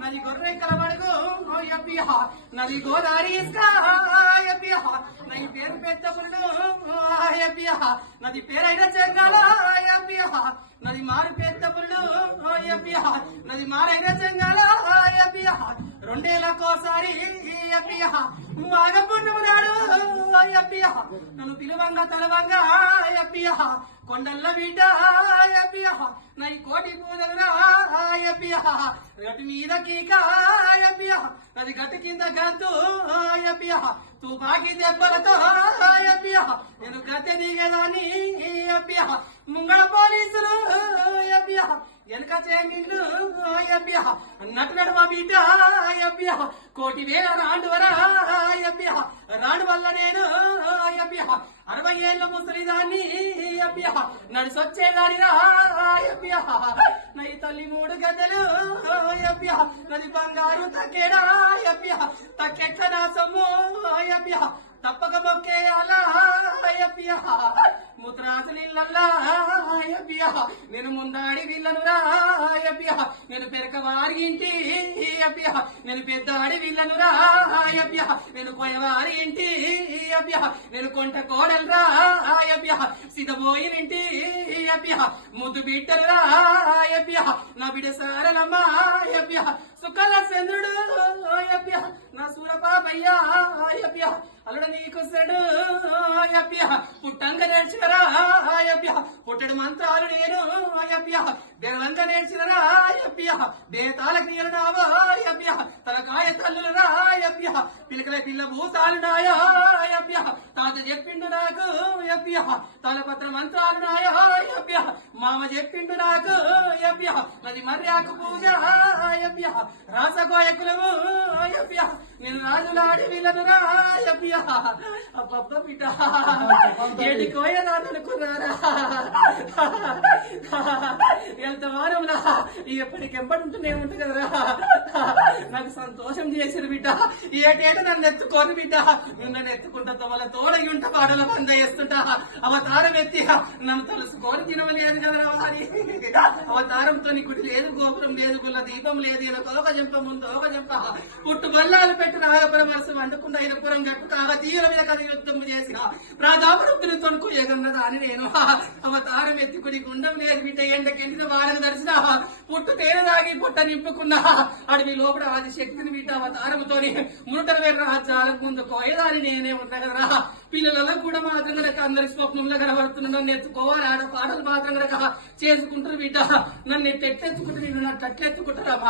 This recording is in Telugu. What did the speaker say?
నది గొర్రె కలబడుగు నది గోదావరి నది పేరు పెద్దముళ్ళు నది పేరైన చెంగాల నది మారు పెద్దముళ్ళు నది మారైన చెంగాల రెండేళ్ళకోసారి మాగపుట్టున్నాడు నన్ను పిలువంగా తలవంగా కొండల్ల వీట నై కోటి పూజలురా గటు మీద కీకా నది గట్టు కింద గంతు తుపాకి దెబ్బలతో నేను గద్దె దిగేదాన్ని ముంగళ పోలీసులు వెనక చేమిండు నటు నడుమ బీట కోటి వేల రాండు వరా రాండు వల్ల నేను 60 ఏళ్ళ ముసలిదాన్ని నడిసొచ్చేదాని నై తల్లి 3 గద్దెలు నది బంగారు తక్కేడా తక్కెక్క నా సొమ్ము తప్పక మొక్కేయాలా ముద్రాసులిల్లల్లా నేను ముందాడి విల్లను రాయప్య నేను పెరకవారి ఇంటి నేను పెద్దాడి విల్లను రాయప్య నేను పోయేవారి ఇంటి నేను కొంట కోడలు రాయప్య సిద్ధపోయినింటి ముద్దు బిడ్డలు రాయప్య నా బిడ్డ సారలమ్మాయప్య సుఖల చంద్రుడు నా సూరపాపయ్యా అల్లుడు నీకు సెడు పుట్టంగ నేర్చినరా పుట్టడు మంత్రాలు నేను దేవంగ నేర్చినరా దేతాలకు నీరు నావా తలకాయ తల్లులు రాయప్య పిలకల పిల్ల భూతాలు నాయా తాత చెప్పిండు నాకు తలపత్ర మంత్రాలు నాయా మామ చెప్పిండు నాకు నది మర్యాకు పూజ రాసకోయకులము నేను రాజులాడి వీళ్ళను రాయప్య అబ్బబ్బ బిడ్డ ఏటి కోయదాను అనుకున్నారా ఎంత వారంలా ఎప్పటికెంపడుంటూనే ఉంటుంది కదరా నాకు సంతోషం చేసిరు బిడ్డ ఏటేట నన్ను ఎత్తుకోరు బిడ్డ నన్ను ఎత్తుకుంటా వాళ్ళ తోడగి ఉంట పాటల పంద చేస్తుంటా అవతారం ఎత్తి నన్ను తలుసుకోని తినవలేదు కదరా వారి అవతారంతో గుడి లేదు గోపురం లేదు గుళ్ళ దీపం లేదు ఒక చెంప ముందు ఒక చెంప పుట్టు బల్లాలు పెట్టిన ఆగపుర మనసు వండుకున్న ఇరుపురం గట్టు కాగా తీర మీద కథ యుద్ధం చేసిన రాజాపురం తొడుకు ఎగన్నదా అని నేను అవతారం ఎత్తుకుని గుండం లేదు బిడ్డ ఎండకెండిన వారిని దర్శన పుట్టు తేనె దాగి పుట్ట నింపుకున్నా అడవి లోపల ఆది శక్తిని బిడ్డ అవతారంతోని మునుటల వేరు రాజ్యాలకు ముందు కోయదాని నేనే ఉంటా కదరా పిల్లలలో కూడా మాత్రం కనుక అందరి స్వప్నంలో కనబడుతున్నా నన్ను ఎత్తుకోవాలి ఆడ పాటలు మాత్రం కనుక చేసుకుంటారు బిడ్డ నన్ను ఎట్టెత్తుకుంటారు నన్ను అట్టెత్తుకుంటారా